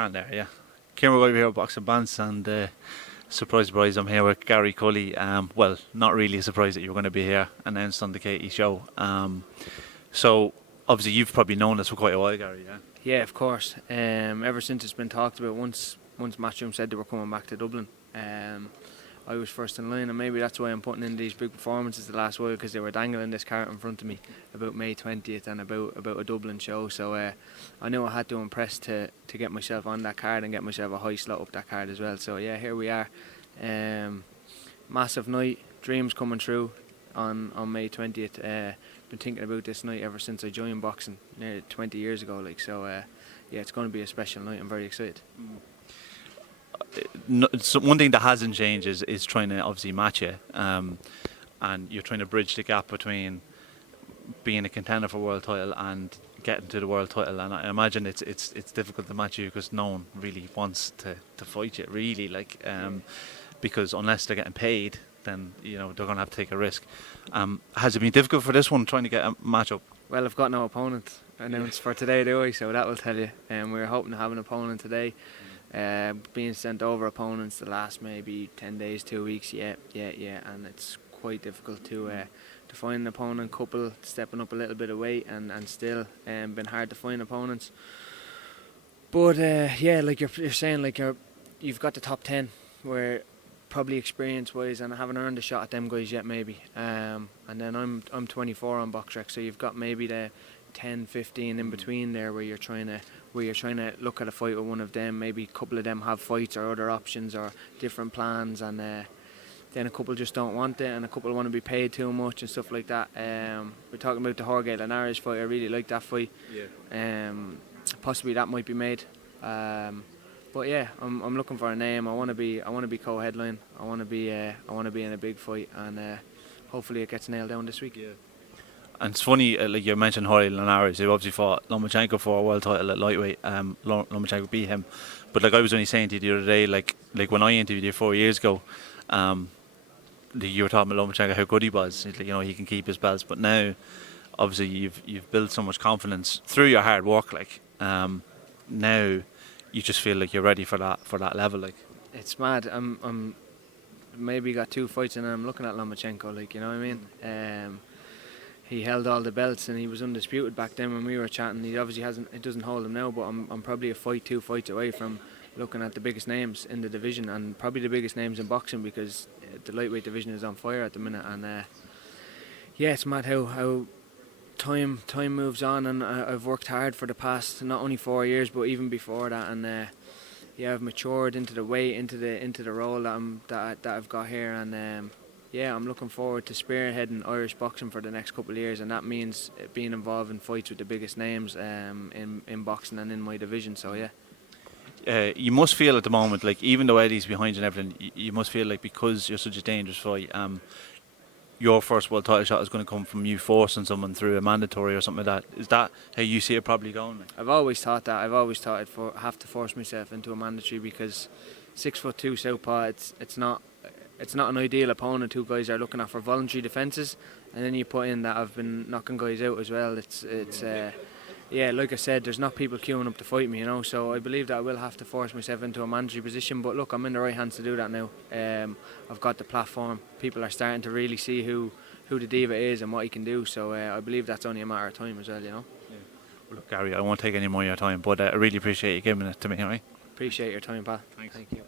Grand there, yeah. Kieran, we're over here at Boxing Bants, and surprise, I'm here with Gary Cully. Well, not really a surprise that you were going to be here, announced on the Katie show. So, obviously, you've probably known this for quite a while, Gary, yeah? Yeah, of course. Ever since it's been talked about, once Matchroom said they were coming back to Dublin, I was first in line, and maybe that's why I'm putting in these big performances the last while, because they were dangling this carrot in front of me about May 20th and about a Dublin show. So I knew I had to impress to get myself on that card and get myself a high slot up that card as well. So yeah, here we are. Massive night, dreams coming true on May 20th. Been thinking about this night ever since I joined boxing nearly 20 years ago. Yeah, it's going to be a special night. I'm very excited. No, so one thing that hasn't changed is trying to obviously match you, and you're trying to bridge the gap between being a contender for world title and getting to the world title. And I imagine it's difficult to match you because no one really wants to fight you, really, because unless they're getting paid, then they're going to have to take a risk. Has it been difficult for this one trying to get a match up? Well, I've got no opponent announced for today, do I? So that will tell you. We were hoping to have an opponent today. Being sent over opponents the last maybe 10 days, 2 weeks, yeah, and it's quite difficult to find an opponent. Couple stepping up a little bit of weight and still been hard to find opponents. But yeah, like you're saying, you've got the top 10 where probably experience-wise, and I haven't earned a shot at them guys yet, maybe. And then I'm 24 on BoxRec, so you've got maybe the 10, 15 in between there where you're trying to look at a fight with one of them. Maybe a couple of them have fights or other options or different plans, and then a couple just don't want it, and a couple want to be paid too much and stuff like that. We're talking about the Jorge Linares fight. I really like that fight. Yeah. Possibly that might be made. But yeah, I'm looking for a name. I want to be co-headline. I want to be in a big fight, and hopefully it gets nailed down this week. Yeah. And it's funny, like you mentioned Jorge Linares, who obviously fought Lomachenko for a world title at lightweight. Lomachenko beat him. But like I was only saying to you the other day, like when I interviewed you 4 years ago, you were talking about Lomachenko, how good he was. He can keep his belts. But now, obviously, you've built so much confidence through your hard work. Now, you just feel like you're ready for that level. It's mad. I'm maybe got 2 fights and I'm looking at Lomachenko. You know what I mean? He held all the belts and he was undisputed back then when we were chatting. He obviously it doesn't hold him now, but I'm probably 2 fights away from looking at the biggest names in the division, and probably the biggest names in boxing, because the lightweight division is on fire at the minute. And yeah, it's mad how time moves on, and I've worked hard for the past not only 4 years but even before that, and yeah, I've matured into the weight, into the role that I've got here, and yeah, I'm looking forward to spearheading Irish boxing for the next couple of years, and that means being involved in fights with the biggest names in boxing and in my division. So yeah. You must feel at the moment, even though Eddie's behind you and everything, you must feel like because you're such a dangerous fight, your first world title shot is going to come from you forcing someone through a mandatory or something like that. Is that how you see it probably going? I've always thought that. I've always thought I'd have to force myself into a mandatory, because 6'2" southpaw, it's not an ideal opponent. 2 guys are looking at for voluntary defences, and then you put in that I've been knocking guys out as well. Yeah, like I said, there's not people queuing up to fight me, so I believe that I will have to force myself into a mandatory position. But look, I'm in the right hands to do that now. I've got the platform. People are starting to really see who the diva is and what he can do, so I believe that's only a matter of time as well. Yeah. Well, look, Gary, I won't take any more of your time, but I really appreciate you giving it to me. All right? Appreciate your time, pal. Thanks. Thank you.